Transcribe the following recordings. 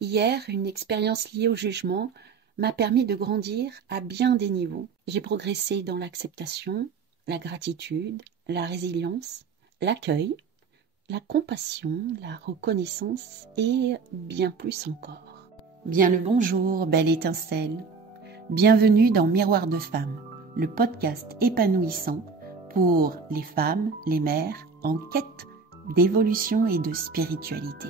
Hier, une expérience liée au jugement m'a permis de grandir à bien des niveaux. J'ai progressé dans l'acceptation, la gratitude, la résilience, l'accueil, la compassion, la reconnaissance et bien plus encore. Bien le bonjour, belle étincelle. Bienvenue dans Miroir de femmes, le podcast épanouissant pour les femmes, les mères en quête d'évolution et de spiritualité.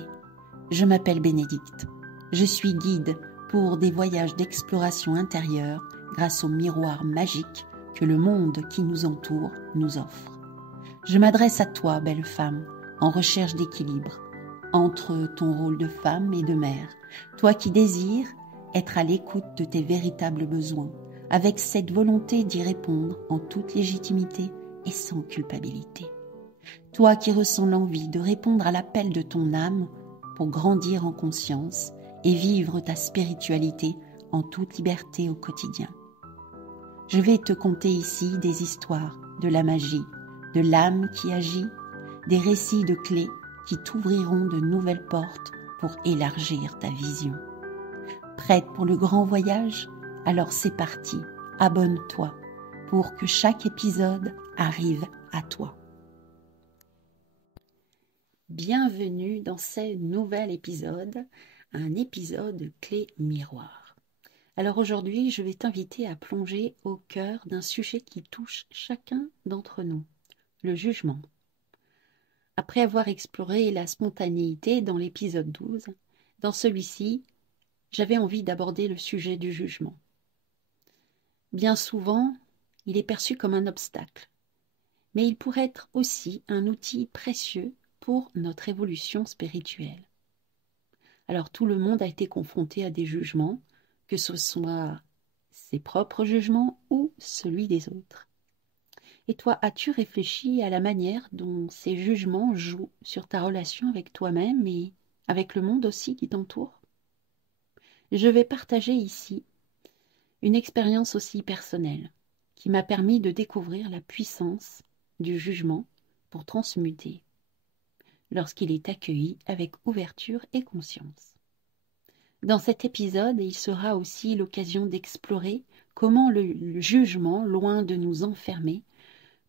Je m'appelle Bénédicte. Je suis guide pour des voyages d'exploration intérieure grâce au miroir magique que le monde qui nous entoure nous offre. Je m'adresse à toi, belle femme, en recherche d'équilibre entre ton rôle de femme et de mère, toi qui désires être à l'écoute de tes véritables besoins, avec cette volonté d'y répondre en toute légitimité et sans culpabilité. Toi qui ressens l'envie de répondre à l'appel de ton âme pour grandir en conscience et vivre ta spiritualité en toute liberté au quotidien. Je vais te conter ici des histoires de la magie, de l'âme qui agit, des récits de clés qui t'ouvriront de nouvelles portes pour élargir ta vision. Prête pour le grand voyage? Alors c'est parti, abonne-toi pour que chaque épisode arrive à toi. Bienvenue dans ce nouvel épisode, un épisode clé miroir. Alors aujourd'hui, je vais t'inviter à plonger au cœur d'un sujet qui touche chacun d'entre nous, le jugement. Après avoir exploré la spontanéité dans l'épisode 12, dans celui-ci, j'avais envie d'aborder le sujet du jugement. Bien souvent, il est perçu comme un obstacle, mais il pourrait être aussi un outil précieux pour notre évolution spirituelle. Alors tout le monde a été confronté à des jugements, que ce soit ses propres jugements ou celui des autres. Et toi, as-tu réfléchi à la manière dont ces jugements jouent sur ta relation avec toi-même et avec le monde aussi qui t'entoure? Je vais partager ici une expérience aussi personnelle qui m'a permis de découvrir la puissance du jugement pour transmuter lorsqu'il est accueilli avec ouverture et conscience. Dans cet épisode, il sera aussi l'occasion d'explorer comment le jugement, loin de nous enfermer,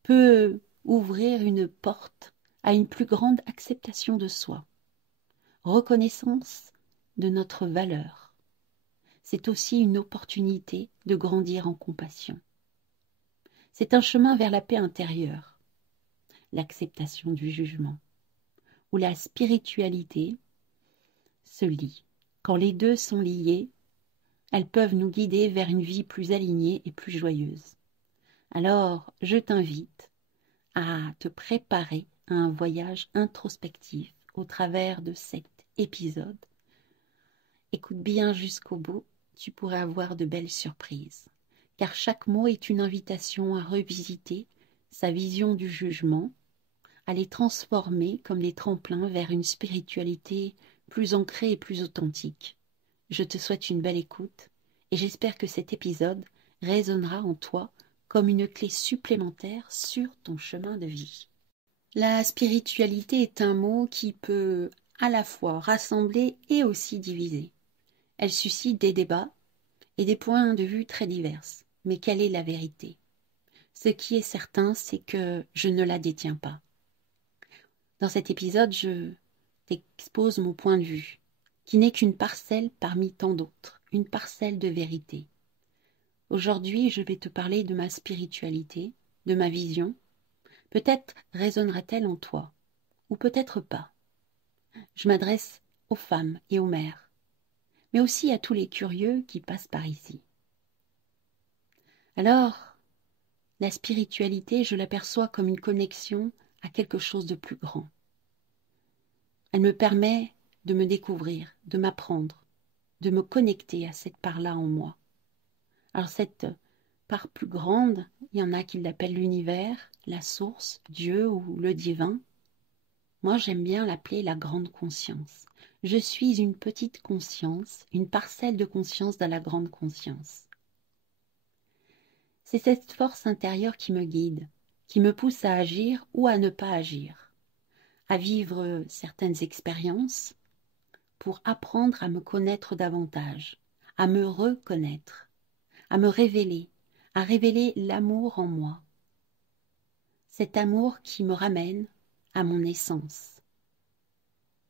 peut ouvrir une porte à une plus grande acceptation de soi, reconnaissance de notre valeur. C'est aussi une opportunité de grandir en compassion. C'est un chemin vers la paix intérieure, l'acceptation du jugement, où la spiritualité se lie. Quand les deux sont liés, elles peuvent nous guider vers une vie plus alignée et plus joyeuse. Alors, je t'invite à te préparer à un voyage introspectif au travers de cet épisode. Écoute bien jusqu'au bout, tu pourrais avoir de belles surprises, car chaque mot est une invitation à revisiter sa vision du jugement, à les transformer comme des tremplins vers une spiritualité plus ancrée et plus authentique. Je te souhaite une belle écoute et j'espère que cet épisode résonnera en toi comme une clé supplémentaire sur ton chemin de vie. La spiritualité est un mot qui peut à la fois rassembler et aussi diviser. Elle suscite des débats et des points de vue très divers. Mais quelle est la vérité? Ce qui est certain, c'est que je ne la détiens pas. Dans cet épisode, je t'expose mon point de vue, qui n'est qu'une parcelle parmi tant d'autres, une parcelle de vérité. Aujourd'hui, je vais te parler de ma spiritualité, de ma vision. Peut-être résonnera-t-elle en toi, ou peut-être pas. Je m'adresse aux femmes et aux mères, mais aussi à tous les curieux qui passent par ici. Alors, la spiritualité, je l'aperçois comme une connexion à quelque chose de plus grand. Elle me permet de me découvrir, de m'apprendre, de me connecter à cette part-là en moi. Alors cette part plus grande, il y en a qui l'appellent l'univers, la source, Dieu ou le divin. Moi, j'aime bien l'appeler la grande conscience. Je suis une petite conscience, une parcelle de conscience dans la grande conscience. C'est cette force intérieure qui me guide, qui me pousse à agir ou à ne pas agir, à vivre certaines expériences pour apprendre à me connaître davantage, à me reconnaître, à me révéler, à révéler l'amour en moi. Cet amour qui me ramène à mon essence,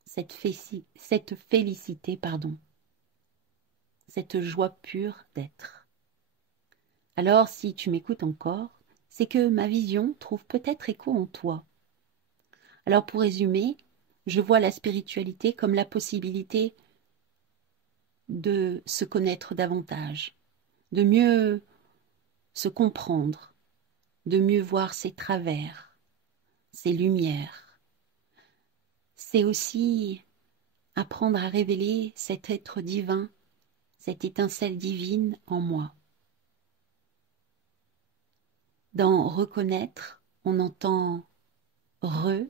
cette félicité, cette joie pure d'être. Alors, si tu m'écoutes encore, c'est que ma vision trouve peut-être écho en toi. Alors, pour résumer, je vois la spiritualité comme la possibilité de se connaître davantage, de mieux se comprendre, de mieux voir ses travers, ses lumières. C'est aussi apprendre à révéler cet être divin, cette étincelle divine en moi. Dans reconnaître, on entend re,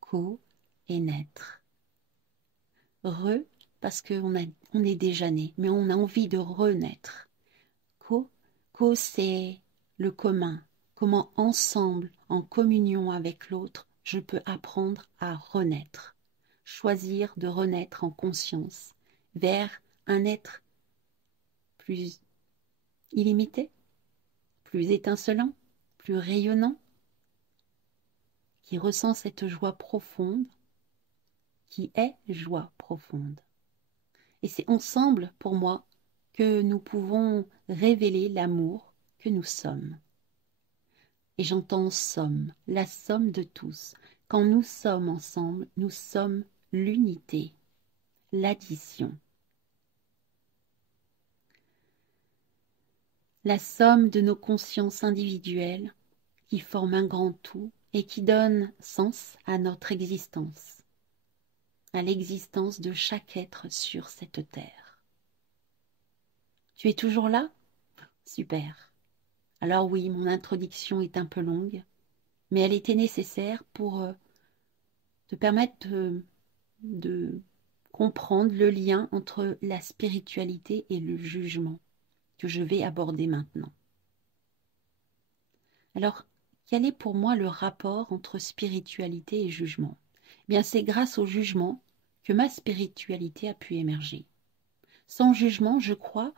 co et naître. Re, parce qu'on est déjà né, mais on a envie de renaître. Co, c'est le commun. Comment ensemble, en communion avec l'autre, je peux apprendre à renaître. Choisir de renaître en conscience vers un être plus illimité, plus étincelant, plus rayonnant, qui ressent cette joie profonde, qui est joie profonde. Et c'est ensemble, pour moi, que nous pouvons révéler l'amour que nous sommes. Et j'entends somme, la somme de tous. Quand nous sommes ensemble, nous sommes l'unité, l'addition. La somme de nos consciences individuelles qui forment un grand tout et qui donnent sens à notre existence, à l'existence de chaque être sur cette terre. Tu es toujours là? Super. Alors oui, mon introduction est un peu longue, mais elle était nécessaire pour te permettre de comprendre le lien entre la spiritualité et le jugement que je vais aborder maintenant. Alors, quel est pour moi le rapport entre spiritualité et jugement? Eh bien, c'est grâce au jugement que ma spiritualité a pu émerger. Sans jugement, je crois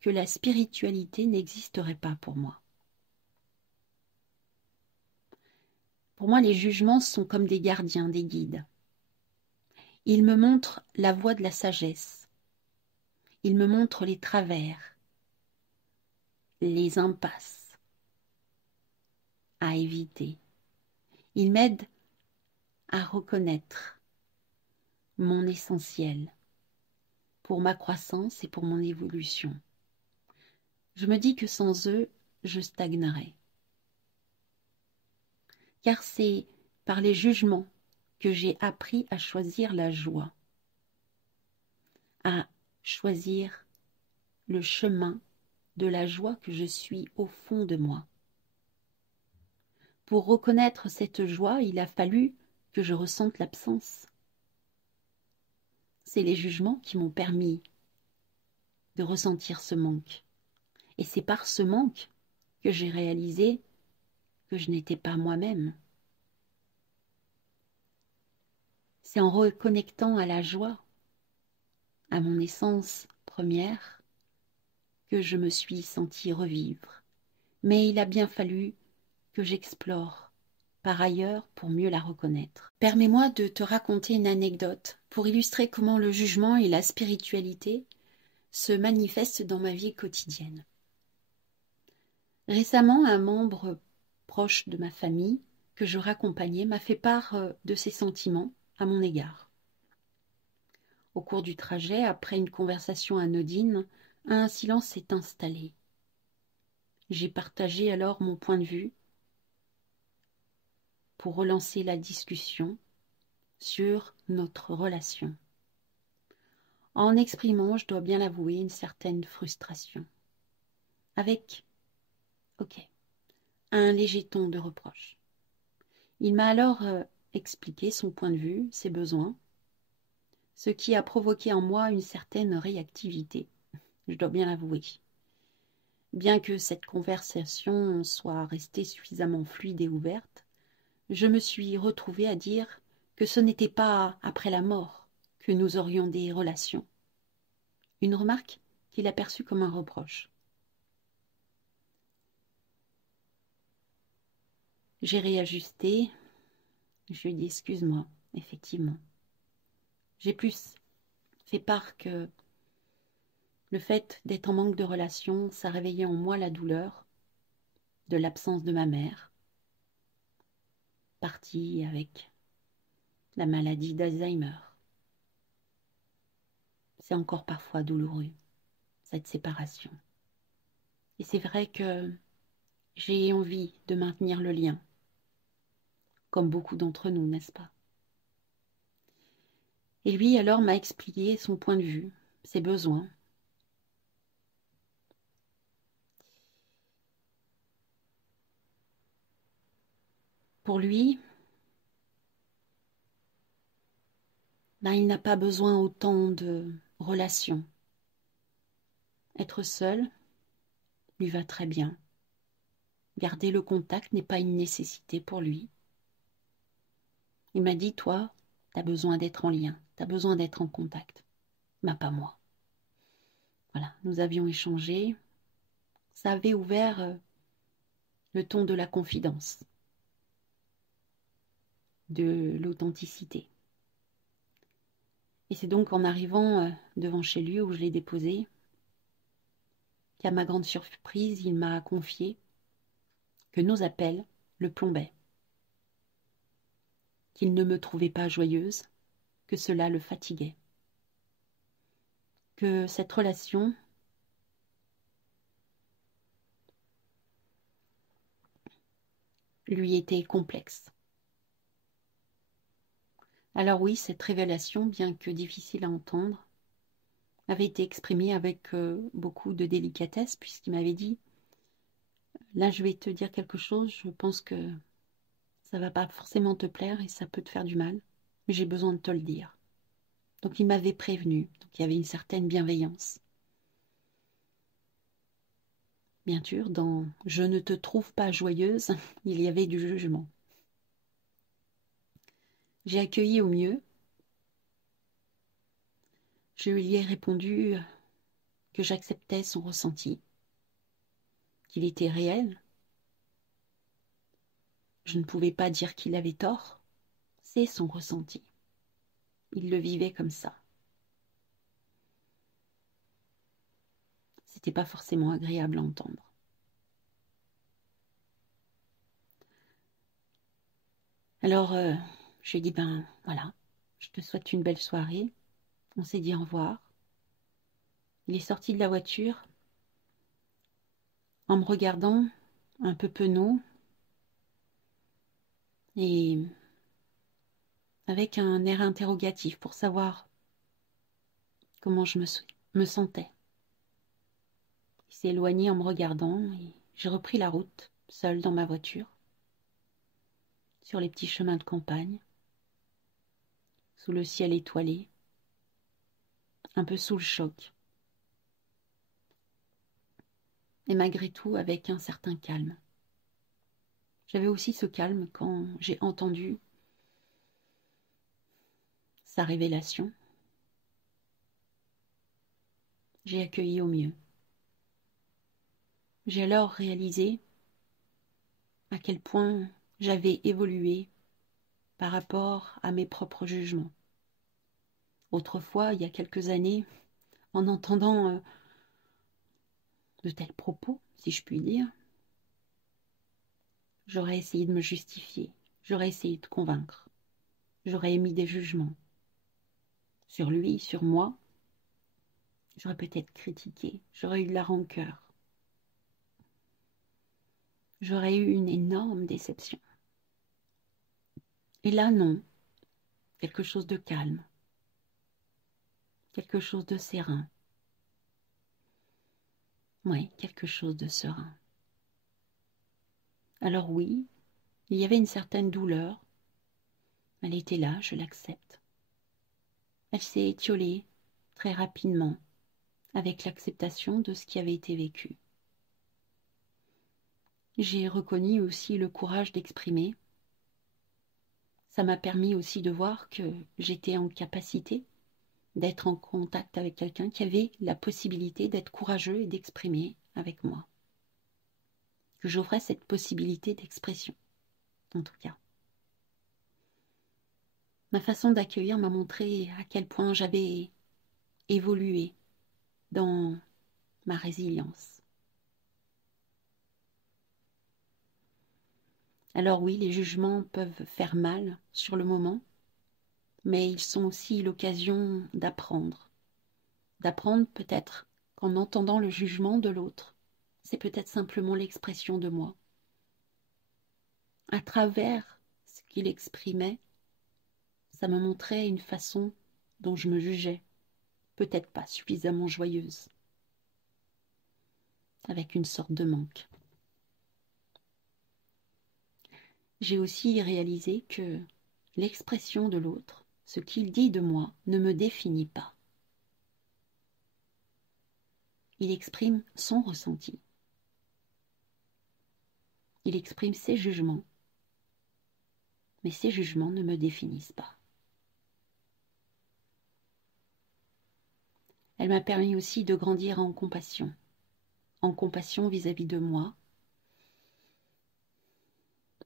que la spiritualité n'existerait pas pour moi. Pour moi, les jugements sont comme des gardiens, des guides. Ils me montrent la voie de la sagesse. Ils me montrent les travers, les impasses à éviter. Ils m'aident à reconnaître mon essentiel pour ma croissance et pour mon évolution. Je me dis que sans eux, je stagnerais. Car c'est par les jugements que j'ai appris à choisir la joie, à choisir le chemin de la joie que je suis au fond de moi. Pour reconnaître cette joie, il a fallu que je ressente l'absence. C'est les jugements qui m'ont permis de ressentir ce manque. Et c'est par ce manque que j'ai réalisé que je n'étais pas moi-même. C'est en reconnectant à la joie, à mon essence première, que je me suis sentie revivre. Mais il a bien fallu que j'explore par ailleurs pour mieux la reconnaître. Permets-moi de te raconter une anecdote pour illustrer comment le jugement et la spiritualité se manifestent dans ma vie quotidienne. Récemment, un membre proche de ma famille que je raccompagnais m'a fait part de ses sentiments à mon égard. Au cours du trajet, après une conversation anodine, un silence s'est installé. J'ai partagé alors mon point de vue pour relancer la discussion sur notre relation, en exprimant, je dois bien l'avouer, une certaine frustration, avec, un léger ton de reproche. Il m'a alors expliqué son point de vue, ses besoins, ce qui a provoqué en moi une certaine réactivité, je dois bien l'avouer. Bien que cette conversation soit restée suffisamment fluide et ouverte, je me suis retrouvée à dire que ce n'était pas après la mort que nous aurions des relations. Une remarque qu'il a perçue comme un reproche. J'ai réajusté. Je lui ai dit, excuse-moi, effectivement. J'ai plus fait part que le fait d'être en manque de relation, ça réveillait en moi la douleur de l'absence de ma mère, partie avec la maladie d'Alzheimer. C'est encore parfois douloureux, cette séparation. Et c'est vrai que j'ai envie de maintenir le lien, comme beaucoup d'entre nous, n'est-ce pas? Et lui alors m'a expliqué son point de vue, ses besoins. Pour lui, il n'a pas besoin autant de relations. Être seul lui va très bien. Garder le contact n'est pas une nécessité pour lui. Il m'a dit, toi, tu as besoin d'être en lien, tu as besoin d'être en contact. Pas moi. Voilà, nous avions échangé. Ça avait ouvert le ton de la confidence, de l'authenticité. Et c'est donc en arrivant devant chez lui où je l'ai déposé qu'à ma grande surprise, il m'a confié que nos appels le plombaient, qu'il ne me trouvait pas joyeuse, que cela le fatiguait, que cette relation lui était complexe. Alors oui, cette révélation, bien que difficile à entendre, avait été exprimée avec beaucoup de délicatesse, puisqu'il m'avait dit, là je vais te dire quelque chose, je pense que ça va pas forcément te plaire et ça peut te faire du mal, mais j'ai besoin de te le dire. Donc il m'avait prévenu, donc il y avait une certaine bienveillance. Bien sûr, dans « je ne te trouve pas joyeuse », il y avait du jugement. J'ai accueilli au mieux. Je lui ai répondu que j'acceptais son ressenti, qu'il était réel. Je ne pouvais pas dire qu'il avait tort, c'est son ressenti. Il le vivait comme ça. C'était pas forcément agréable à entendre. Alors, je lui ai dit, voilà, je te souhaite une belle soirée. On s'est dit au revoir. Il est sorti de la voiture en me regardant un peu penaud et avec un air interrogatif pour savoir comment je me sentais. Il s'est éloigné en me regardant et j'ai repris la route, seule dans ma voiture, sur les petits chemins de campagne, sous le ciel étoilé, un peu sous le choc. Et malgré tout, avec un certain calme. J'avais aussi ce calme quand j'ai entendu sa révélation. J'ai accueilli au mieux. J'ai alors réalisé à quel point j'avais évolué par rapport à mes propres jugements. Autrefois, il y a quelques années, en entendant de tels propos, si je puis dire, j'aurais essayé de me justifier, j'aurais essayé de convaincre, j'aurais émis des jugements sur lui, sur moi, j'aurais peut-être critiqué, j'aurais eu de la rancœur, j'aurais eu une énorme déception. Et là, non, quelque chose de calme, quelque chose de serein. Oui, quelque chose de serein. Alors oui, il y avait une certaine douleur. Elle était là, je l'accepte. Elle s'est étiolée très rapidement avec l'acceptation de ce qui avait été vécu. J'ai reconnu aussi le courage d'exprimer. Ça m'a permis aussi de voir que j'étais en capacité d'être en contact avec quelqu'un qui avait la possibilité d'être courageux et d'exprimer avec moi. Que j'offrais cette possibilité d'expression, en tout cas. Ma façon d'accueillir m'a montré à quel point j'avais évolué dans ma résilience. Alors oui, les jugements peuvent faire mal sur le moment, mais ils sont aussi l'occasion d'apprendre. D'apprendre peut-être qu'en entendant le jugement de l'autre, c'est peut-être simplement l'expression de moi. À travers ce qu'il exprimait, ça me montrait une façon dont je me jugeais, peut-être pas suffisamment joyeuse, avec une sorte de manque. J'ai aussi réalisé que l'expression de l'autre, ce qu'il dit de moi, ne me définit pas. Il exprime son ressenti. Il exprime ses jugements, mais ces jugements ne me définissent pas. Elle m'a permis aussi de grandir en compassion vis-à-vis de moi,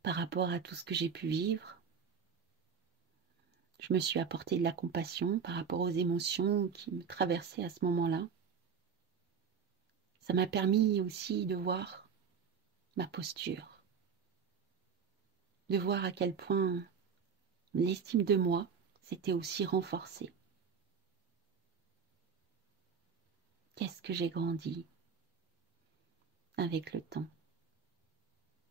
par rapport à tout ce que j'ai pu vivre. Je me suis apporté de la compassion par rapport aux émotions qui me traversaient à ce moment-là. Ça m'a permis aussi de voir ma posture, de voir à quel point l'estime de moi s'était aussi renforcée. Qu'est-ce que j'ai grandi avec le temps.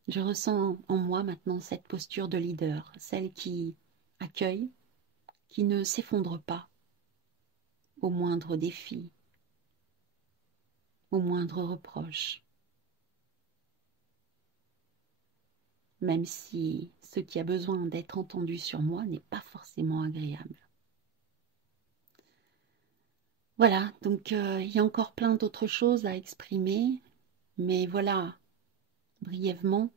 Je ressens en moi maintenant cette posture de leader, celle qui accueille, qui ne s'effondre pas au moindre défi, au moindre reproche, même si ce qui a besoin d'être entendu sur moi n'est pas forcément agréable. Voilà, donc il y a encore plein d'autres choses à exprimer, mais voilà, brièvement,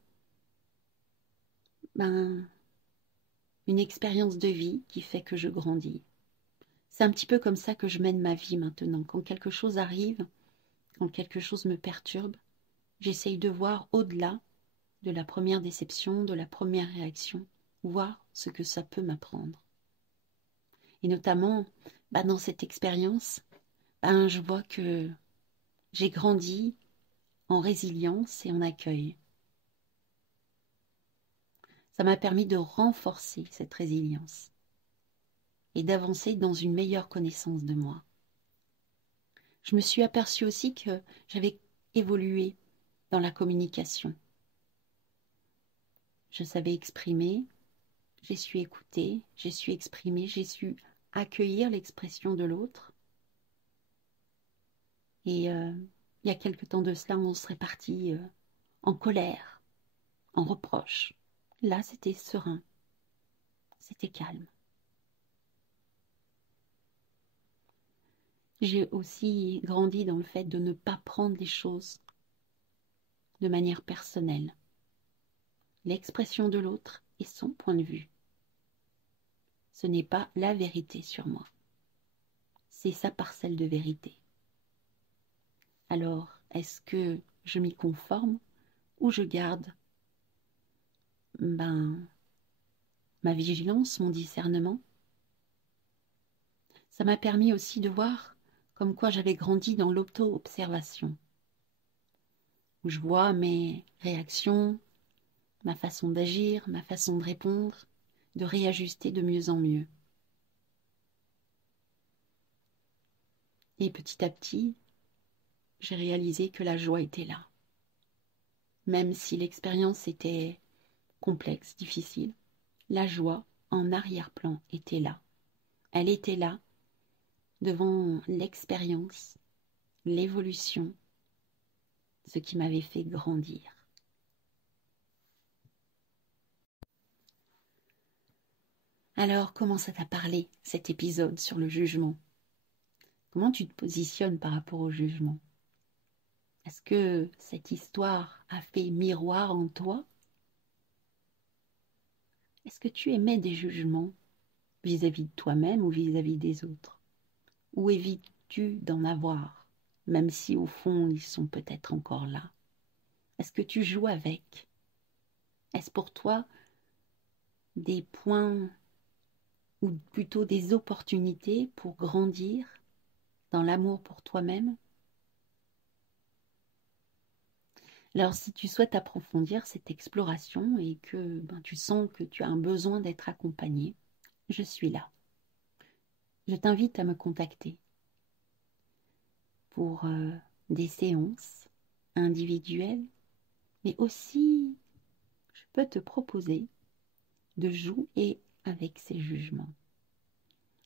une expérience de vie qui fait que je grandis. C'est un petit peu comme ça que je mène ma vie maintenant. Quand quelque chose arrive, quand quelque chose me perturbe, j'essaye de voir au-delà de la première déception, de la première réaction, voir ce que ça peut m'apprendre. Et notamment, dans cette expérience, je vois que j'ai grandi en résilience et en accueil. Ça m'a permis de renforcer cette résilience et d'avancer dans une meilleure connaissance de moi. Je me suis aperçue aussi que j'avais évolué dans la communication. Je savais exprimer, j'ai su écouter, j'ai su exprimer, j'ai su accueillir l'expression de l'autre. Et il y a quelque temps de cela, on serait parti en colère, en reproche. Là, c'était serein, c'était calme. J'ai aussi grandi dans le fait de ne pas prendre les choses de manière personnelle. L'expression de l'autre est son point de vue. Ce n'est pas la vérité sur moi. C'est sa parcelle de vérité. Alors, est-ce que je m'y conforme ou je garde ma vigilance, mon discernement? Ça m'a permis aussi de voir comme quoi j'avais grandi dans l'auto-observation, où je vois mes réactions, ma façon d'agir, ma façon de répondre, de réajuster de mieux en mieux. Et petit à petit, j'ai réalisé que la joie était là. Même si l'expérience était complexe, difficile, la joie en arrière-plan était là. Elle était là, devant l'expérience, l'évolution, ce qui m'avait fait grandir. Alors, comment ça t'a parlé, cet épisode sur le jugement? Comment tu te positionnes par rapport au jugement? Est-ce que cette histoire a fait miroir en toi? Est-ce que tu émets des jugements vis-à-vis de toi-même ou vis-à-vis des autres? Ou évites-tu d'en avoir, même si au fond ils sont peut-être encore là? Est-ce que tu joues avec? Est-ce pour toi des points ou plutôt des opportunités pour grandir dans l'amour pour toi-même? Alors si tu souhaites approfondir cette exploration et que tu sens que tu as un besoin d'être accompagné, je suis là. Je t'invite à me contacter pour des séances individuelles, mais aussi je peux te proposer de jouer avec ces jugements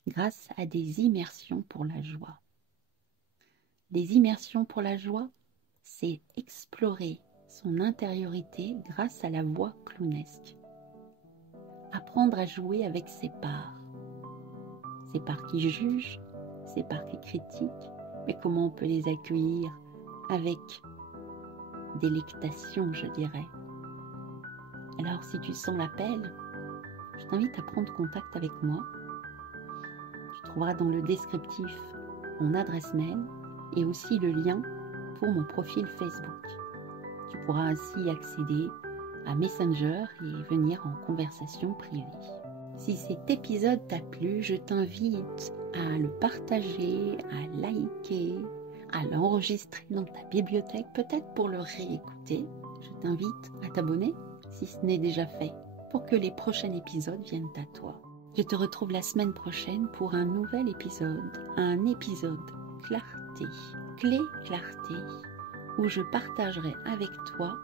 grâce à des immersions pour la joie. Les immersions pour la joie, c'est explorer son intériorité grâce à la voix clownesque. Apprendre à jouer avec ses parts qui jugent, ses parts qui critiquent, mais comment on peut les accueillir avec délectation, je dirais. Alors si tu sens l'appel, je t'invite à prendre contact avec moi. Tu trouveras dans le descriptif mon adresse mail et aussi le lien pour mon profil Facebook. Tu pourras ainsi accéder à Messenger et venir en conversation privée. Si cet épisode t'a plu, je t'invite à le partager, à liker, à l'enregistrer dans ta bibliothèque, peut-être pour le réécouter. Je t'invite à t'abonner si ce n'est déjà fait, pour que les prochains épisodes viennent à toi. Je te retrouve la semaine prochaine pour un nouvel épisode, un épisode clarté, clé clarté, où je partagerai avec toi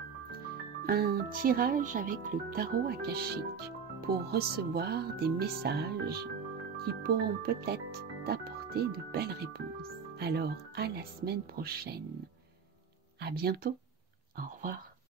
un tirage avec le tarot akashique pour recevoir des messages qui pourront peut-être t'apporter de belles réponses. Alors, à la semaine prochaine. À bientôt. Au revoir.